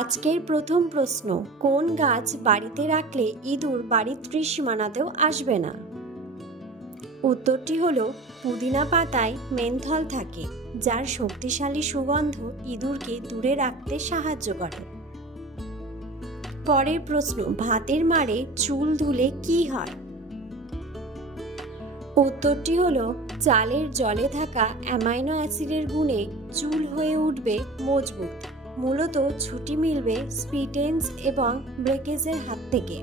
আজকের প্রথম প্রশ্ন, কোন গাছ বাড়িতে রাখলে ইঁদুর বাড়ির ত্রিসীমানাতেও আসবে না? উত্তরটি হলো পুদিনা পাতায় মেন্থল থাকে, যার শক্তিশালী সুগন্ধ ইঁদুরকে দূরে রাখতে সাহায্য করে। পরের প্রশ্ন, ভাতের মাড়ে চুল ধুলে কি হয়? উত্তরটি হলো চালের জলে থাকা অ্যামাইনো অ্যাসিডের গুণে চুল হয়ে উঠবে মজবুত। মূলত ছুটি মিলবে স্পিটেন্স এবং ব্রেকেজের হাত থেকে।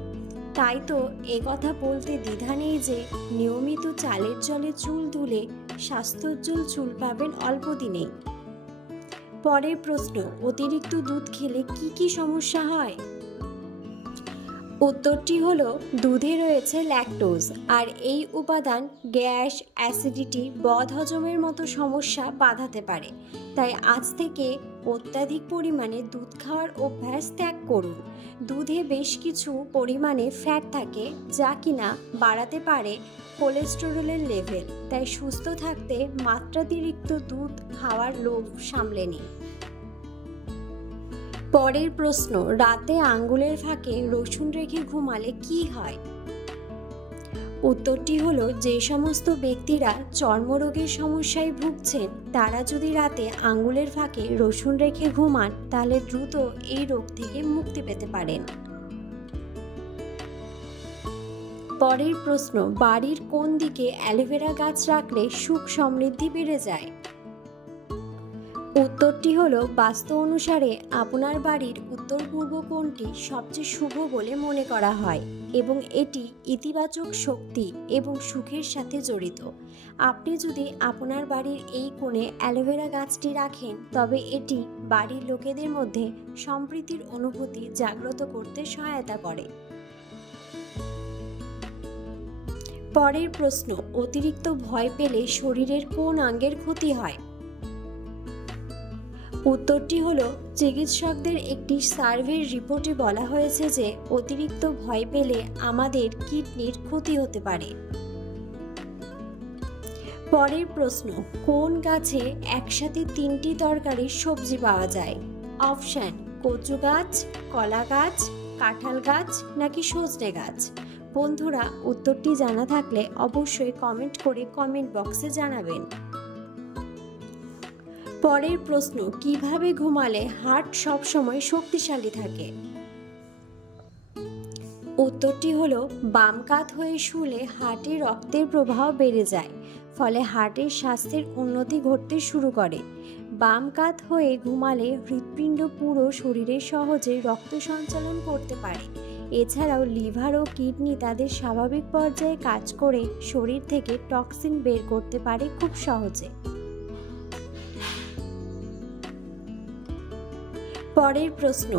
তাই তো একথা বলতে দ্বিধা নেই যে নিয়মিত চালের জলে চুল ধুলে স্বাস্থ্যোজ্জ্বল চুল পাবেন অল্প দিনেই। পরের প্রশ্ন, অতিরিক্ত দুধ খেলে কি কি সমস্যা হয়? উত্তরটি হলো দুধে রয়েছে ল্যাকটোজ, আর এই উপাদান গ্যাস, অ্যাসিডিটি, বদহজমের মতো সমস্যা বাধাতে পারে। তাই আজ থেকে অত্যাধিক পরিমাণে দুধ খাওয়ার অভ্যাস ত্যাগ করুন। দুধে বেশ কিছু পরিমাণে ফ্যাট থাকে, যা কিনা বাড়াতে পারে কোলেস্টেরলের লেভেল। তাই সুস্থ থাকতে মাত্রাতিরিক্ত দুধ খাওয়ার লোভ সামলে নিন। পরের প্রশ্ন, রাতে আঙ্গুলের ফাঁকে রসুন রেখে ঘুমালে কি হয়? উত্তরটি হলো যে সমস্ত ব্যক্তিরা চর্মরোগের সমস্যায় ভুগছেন তারা যদি রাতে আঙ্গুলের ফাঁকে রসুন রেখে ঘুমান তাহলে দ্রুত এই রোগ থেকে মুক্তি পেতে পারেন। পরের প্রশ্ন, বাড়ির কোন দিকে অ্যালোভেরা গাছ রাখলে সুখ সমৃদ্ধি বেড়ে যায়? উত্তরটি হলো বাস্তু অনুসারে আপনার বাড়ির উত্তর পূর্ব কোণটি সবচেয়ে শুভ বলে মনে করা হয় এবং এটি ইতিবাচক শক্তি এবং সুখের সাথে জড়িত। আপনি যদি আপনার বাড়ির এই কোণে অ্যালোভেরা গাছটি রাখেন তবে এটি বাড়ির লোকেদের মধ্যে সম্প্রীতির অনুভূতি জাগ্রত করতে সহায়তা করে। পরের প্রশ্ন, অতিরিক্ত ভয় পেলে শরীরের কোন অঙ্গের ক্ষতি হয়? উত্তরটি হলো চিকিৎসকদের একটি সার্ভের রিপোর্টে বলা হয়েছে যে অতিরিক্ত ভয় পেলে আমাদের কিডনির ক্ষতি হতে পারে। পরের প্রশ্ন, কোন গাছে একসাথে 3টি তরকারির সবজি পাওয়া যায়? অপশন, কচু গাছ, কলা গাছ, কাঁঠাল গাছ নাকি সজনে গাছ? বন্ধুরা, উত্তরটি জানা থাকলে অবশ্যই কমেন্ট করে কমেন্ট বক্সে জানাবেন। পরের প্রশ্ন, কিভাবে ঘুমালে হার্ট সবসময় শক্তিশালী থাকে? উত্তরটি হলো বাম কাত হয়ে শুলে হার্টে রক্তের প্রবাহ বেড়ে যায়, ফলে হার্টের স্বাস্থ্যের উন্নতি ঘটতে শুরু করে। বাম কাত হয়ে ঘুমালে হৃৎপিণ্ড পুরো শরীরে সহজে রক্ত সঞ্চালন করতে পারে। এছাড়াও লিভার ও কিডনি তাদের স্বাভাবিক পর্যায়ে কাজ করে শরীর থেকে টক্সিন বের করতে পারে খুব সহজে। পরের প্রশ্ন,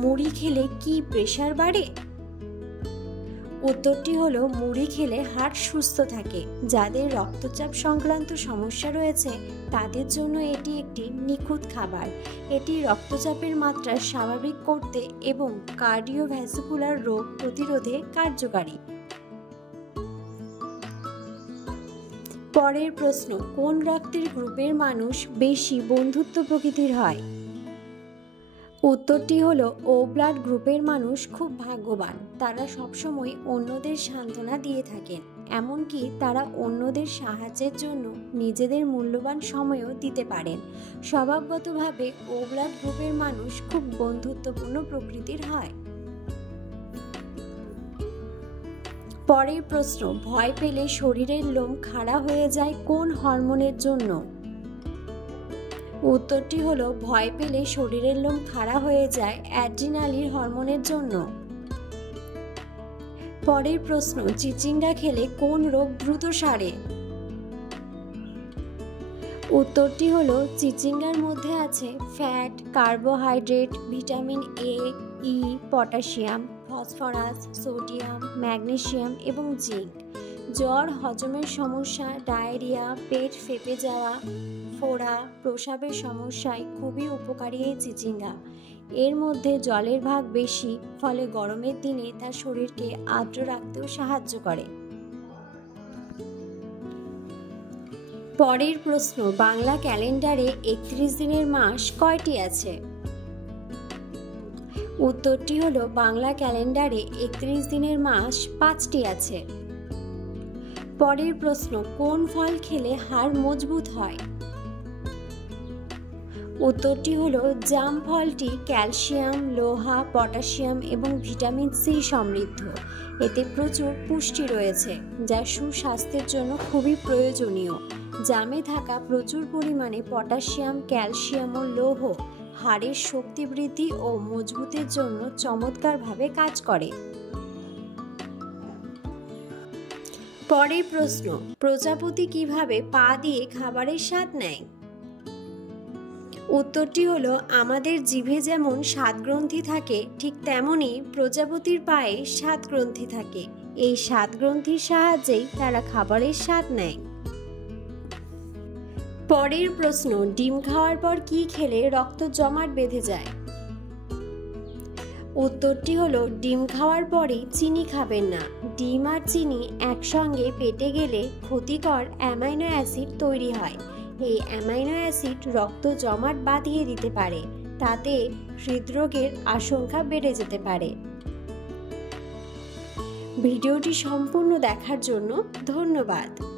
মুড়ি খেলে কি প্রেসার বাড়ে? উত্তরটি হলো মুড়ি খেলে হার্ট সুস্থ থাকে। যাদের রক্তচাপ সংক্রান্ত সমস্যা রয়েছে তাদের জন্য এটি একটি নিখুঁত খাবার। এটি রক্তচাপের মাত্রা স্বাভাবিক করতে এবং কার্ডিওভ্যাসকুলার রোগ প্রতিরোধে কার্যকারী। পরের প্রশ্ন, কোন রক্তের গ্রুপের মানুষ বেশি বন্ধুত্ব প্রকৃতির হয়? উত্তরটি হলো ও ব্লাড গ্রুপের মানুষ খুব ভাগ্যবান। তারা সবসময় অন্যদের সান্ত্বনা দিয়ে থাকেন, এমনকি তারা অন্যদের সাহায্যের জন্য নিজেদের মূল্যবান সময়ও দিতে পারেন। স্বভাবগতভাবে ও ব্লাড গ্রুপের মানুষ খুব বন্ধুত্বপূর্ণ প্রকৃতির হয়। পরের প্রশ্ন, ভয় পেলে শরীরের লোম খাড়া হয়ে যায় কোন হরমোনের জন্য? উত্তরটি হলো ভয় পেলে শরীরের লোম খাড়া হয়ে যায় অ্যাড্রিনালিন হরমোনের জন্য। পরের প্রশ্ন, চিচিঙ্গা খেলে কোন রোগ দ্রুত সারে? উত্তরটি হলো চিচিঙ্গার মধ্যে আছে fat, carbohydrate, vitamin A, E, potassium, phosphorus, sodium, magnesium এবং জিঙ্ক। জ্বর, হজমের সমস্যা, ডায়রিয়া, পেট ফেঁপে যাওয়া, ফোড়া, প্রস্রাবের সমস্যায় খুবই উপকারী এই চিচিঙ্গা। এর মধ্যে জলের ভাগ বেশি, ফলে গরমের দিনে তা শরীরকে আর্দ্র রাখতেও সাহায্য করে। পরের প্রশ্ন, বাংলা ক্যালেন্ডারে 31 দিনের মাস কয়টি আছে? উত্তরটি হলো বাংলা ক্যালেন্ডারে 31 দিনের মাস 5টি আছে। পরের প্রশ্ন, কোন ফল খেলে হাড় মজবুত হয়? উত্তরটি হলো জাম ফলটি ক্যালসিয়াম, লোহা, পটাশিয়াম এবং ভিটামিন সি সমৃদ্ধ। এতে প্রচুর পুষ্টি রয়েছে, যা সুস্বাস্থ্যের জন্য খুবই প্রয়োজনীয়। জামে থাকা প্রচুর পরিমাণে পটাশিয়াম, ক্যালসিয়াম ও লৌহ হাড়ের শক্তি বৃদ্ধি ও মজবুতের জন্য চমৎকারভাবে কাজ করে। পরের প্রশ্ন, প্রজাপতি কিভাবে পা দিয়ে খাবারের স্বাদ নেয়? উত্তরটি হলো আমাদের জিভে যেমন স্বাদ গ্রন্থি থাকে, ঠিক তেমনি প্রজাপতির পায়ে স্বাদ গ্রন্থি থাকে। এই স্বাদ গ্রন্থির সাহায্যেই তারা খাবারের স্বাদ নেয়। পরের প্রশ্ন, ডিম খাওয়ার পর কি খেলে রক্ত জমাট বেঁধে যায়? উত্তরটি হলো ডিম খাওয়ার পরে চিনি খাবেন না। ডিম আর চিনি একসঙ্গে পেটে গেলে ক্ষতিকর অ্যামাইনো অ্যাসিড তৈরি হয়। এই অ্যামাইনো অ্যাসিড রক্ত জমাট বাঁধিয়ে দিতে পারে, তাতে হৃদরোগের আশঙ্কা বেড়ে যেতে পারে। ভিডিওটি সম্পূর্ণ দেখার জন্য ধন্যবাদ।